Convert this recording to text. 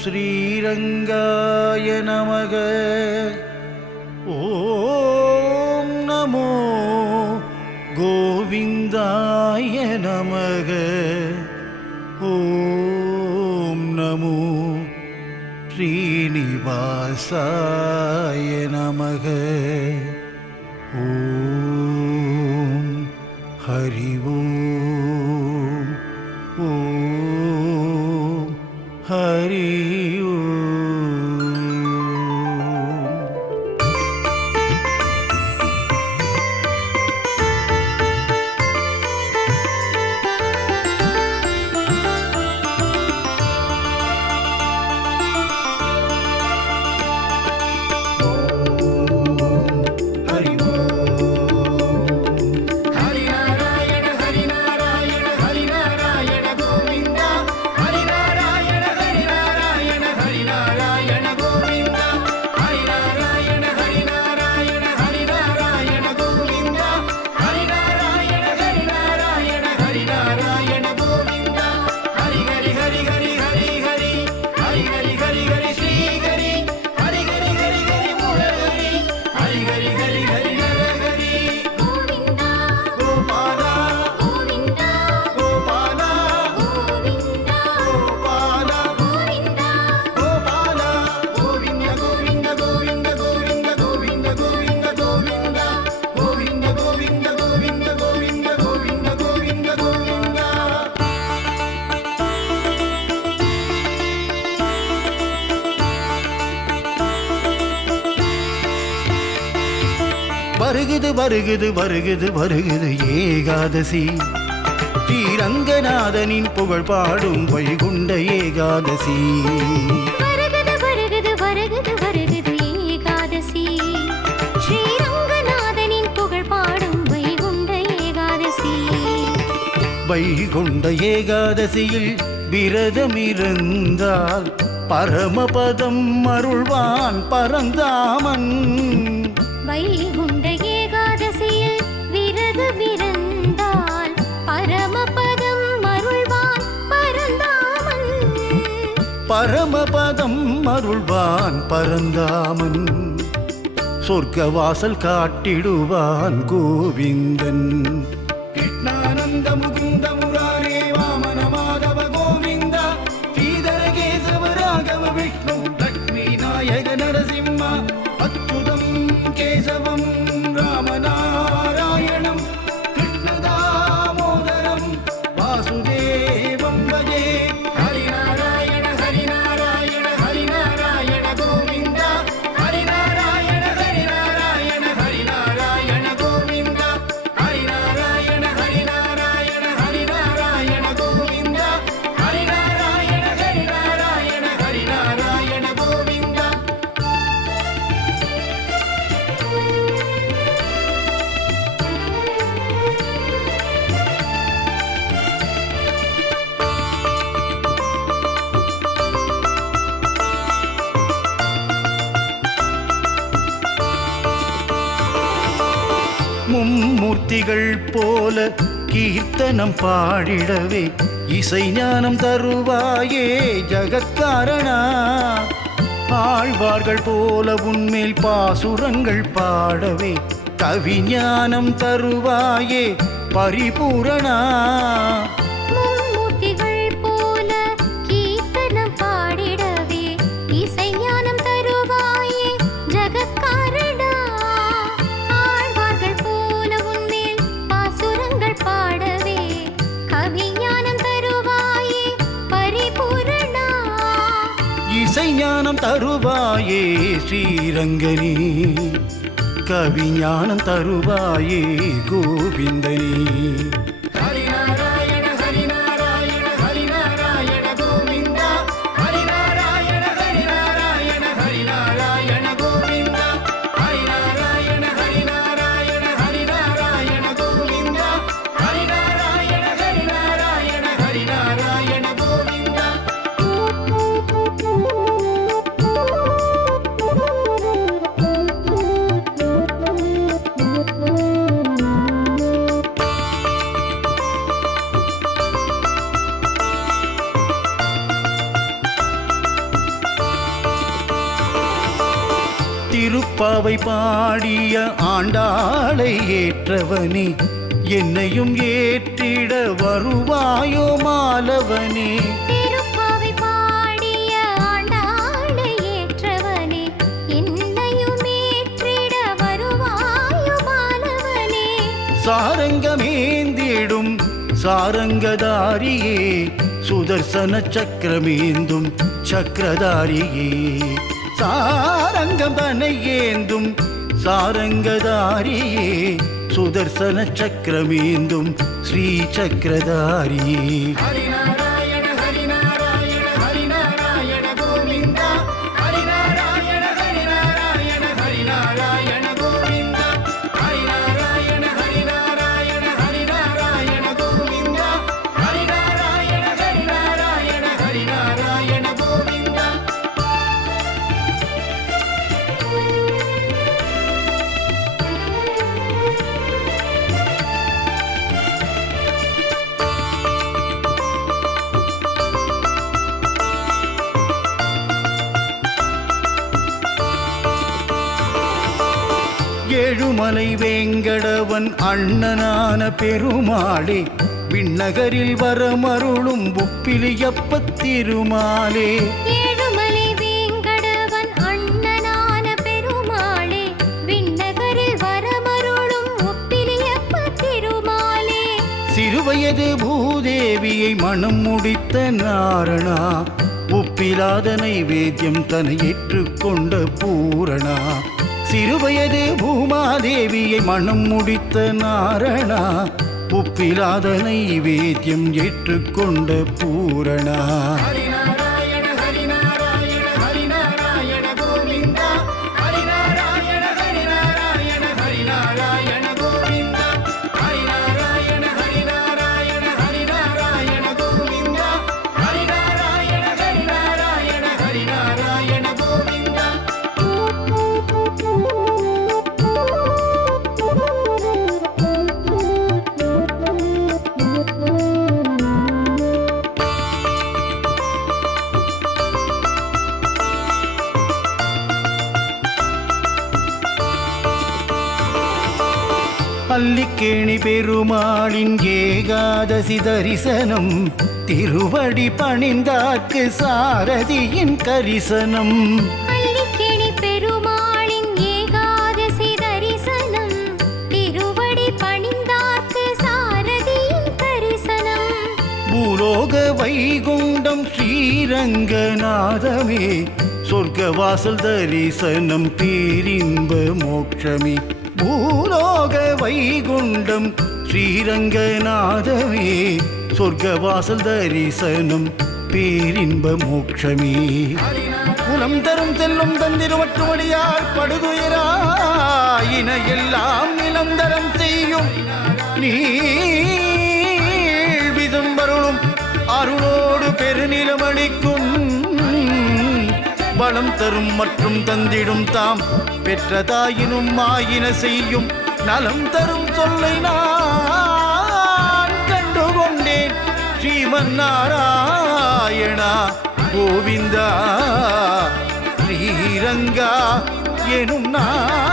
ஸ்ரீரங்காய நமக. ஓம் நமோ கோவிந்தாய நமக. ஓம் நமோ ஸ்ரீனிவாசாய நமக. ஓம் ஹரி ஓம். ஓம் ஹரி ஓம். வருகுது வருகுது வருகுது வருகுது ஏகாதசி. ஸ்ரீரங்கநாதனின் புகழ் பாடும் வைகுண்ட ஏகாதசி. வருகுது வருகுது வருகுது வருகுது ஏகாதசி. ஸ்ரீரங்கநாதனின் புகழ் பாடும் வைகுண்ட ஏகாதசி. வைகுண்ட ஏகாதசியில் விரதமிருந்தால் பரமபதம் அருள்வான் பரந்தாமன். வைகுண்ட ஏகாதசியில் விரதமிருந்தால் பரமபதம் அருள்வான் பரந்தாமன். பரமபதம் அருள்வான் பரந்தாமன். சொர்க்கவாசல் காட்டிடுவான் கோவிந்தன். கிருஷ்ணானந்த முகுந்த முராரே வாமன மாதவ கோவிந்தா. ஸ்ரீதர கேசவ ராகவ விஷ்ணு லக்ஷ்மி நாயக நரசிம்மா. அச்சுதம் கேசவம் ராமநாராயணம் கிருஷ்ணதாமோதரம் வாசுதேவம் பஜே. ஹரிநாராயண ஹரிநாராயண ஹரிநாராயண கோவிந்தா. ஹரிநாராயண ஹரிநாராயண ஹரிநாராயண கோவிந்தா. ஹரிநாராயண ஹரிநாராயண ஹரிநாராயண கோவிந்தா. ஹரிநாராயண ஹரிநாராயண ஹரிநாராயண கோவிந்தா. மும்மூர்த்திகள் போல கீர்த்தனம் பாடிடவே இசை ஞானம் தருவாயே ஜகத்காரணா. ஆழ்வார்கள் போல உன்மேல் பாசுரங்கள் பாடவே கவிஞானம் தருவாயே பரிபூரணா. மும்மூர்த்திகள் போல கீர்த்தனம் பாடிடவே இசை ஞானம் தருவாயே ஜகத்காரணா. ஆழ்வார்கள் போல உன்மேல் பாசுரங்கள் பாடவே கவிஞானம் தருவாயே பரிபூரணா. இசை ஞானம் தருவாயே ஸ்ரீரங்கனே. கவிஞானம் தருவாயே கோவிந்தனே. ஹரிநாராயண ஹரிநாராயண ஹரிநாராயண கோவிந்தா. ஹரிநாராயண ஹரிநாராயண ஹரிநாராயண கோவிந்தா. ஹரிநாராயண ஹரிநாராயண ஹரிநாராயண கோவிந்தா. ஹரிநாராயண ஹரிநாராயண ஹரிநாராயண கோவிந்தா. திருப்பாவை பாடிய ஆண்டாளை ஏற்றவனே, என்னையும் ஏற்றிட வருவாயோ மாலவனே. திருப்பாவை பாடிய ஆண்டாளை ஏற்றவனே, என்னையும் ஏற்றிட வருவாயோ மாலவனே. சாரங்கமேந்திடும் சாரங்கதாரியே, சுதர்சன சக்கரமேந்தும் சக்கரதாரியே. சாரங்கம் தன்னை ஏந்தும் சாரங்கதாரியே, சுதர்சன சக்கரமேந்தும் ஸ்ரீ சக்கரதாரியே. ஹரிநாராயண ஹரிநாராயண ஹரிநாராயண கோவிந்தா, ஹரிநாராயண ஹரிநாராயண ஹரிநாராயண கோவிந்தா, ஹரிநாராயண ஹரிநாராயண ஹரிநாராயண கோவிந்தா, ஹரிநாராயண ஹரிநாராயண ஹரிநாராயண கோவிந்தா. ஏழுமலை வேங்கடவன் அண்ணனான பெருமாளே, விண்ணகரில் வரமருளும் உப்பிலியப்பத் திருமாலே. ஏழுமலை வேங்கடவன் அண்ணனான பெருமாளே, விண்ணகரில் வரமருளும் ஒப்பிலியப்பத் திருமாலே. சிறுவயது பூதேவியை மனம் முடித்த நாரணா, உப்பிலாத நைவேத்தியம் தன்னை ஏற்றுக்கொண்ட பூரணா. சிறுவயது பூமாதேவியை மனம் முடித்த நாரணா, உப்பிலாத நைவேத்தியம் ஏற்றுக்கொண்ட பூரணா. ஹரிநாராயண ஹரிநாராயண ஹரிநாராயண கோவிந்தா, ஹரிநாராயண ஹரிநாராயண ஹரிநாராயண கோவிந்தா, ஹரிநாராயண ஹரிநாராயண ஹரிநாராயண கோவிந்தா, ஹரிநாராயண ஹரிநாராயண ஹரிநாராயண கோவிந்தா. அல்லிக்கேணி பெருமாளின் ஏகாதசி தரிசனம், திருவடி பணிந்தார்க்கு சாரதியின் கரிசனம். அல்லிக்கேணி பெருமாளின் ஏகாதசி தரிசனம், திருவடி பணிந்தார்க்கு சாரதியின் கரிசனம். பூலோக வைகுண்டம் ஸ்ரீரங்கநாதமே, சொர்க்கவாசல் தரிசனம் பேரின்ப மோட்சமே. பூலோக வைகுண்டம் ஸ்ரீரங்கநாதமே, சொர்க்கவாசல் தரிசனம் பேரின்ப மோட்சமே. குலம் தரும் செல்லும் தந்திருவற்றுமடியார் படுதுயராயின எல்லாம் நிலந்தரம் செய்யும் நீழ்விதும்பருளும் அருளோடு பெருநிலமளிக்கும். பலம் தரும் மற்றும் தந்திடும் தாம் பெற்றதாயினும் ஆயின செய்யும் நலம் தரும் சொல்லை நான் கண்டுகொண்டேன். ஸ்ரீமன் நாராயணா கோவிந்தா, ஸ்ரீரங்கா எனும் நான்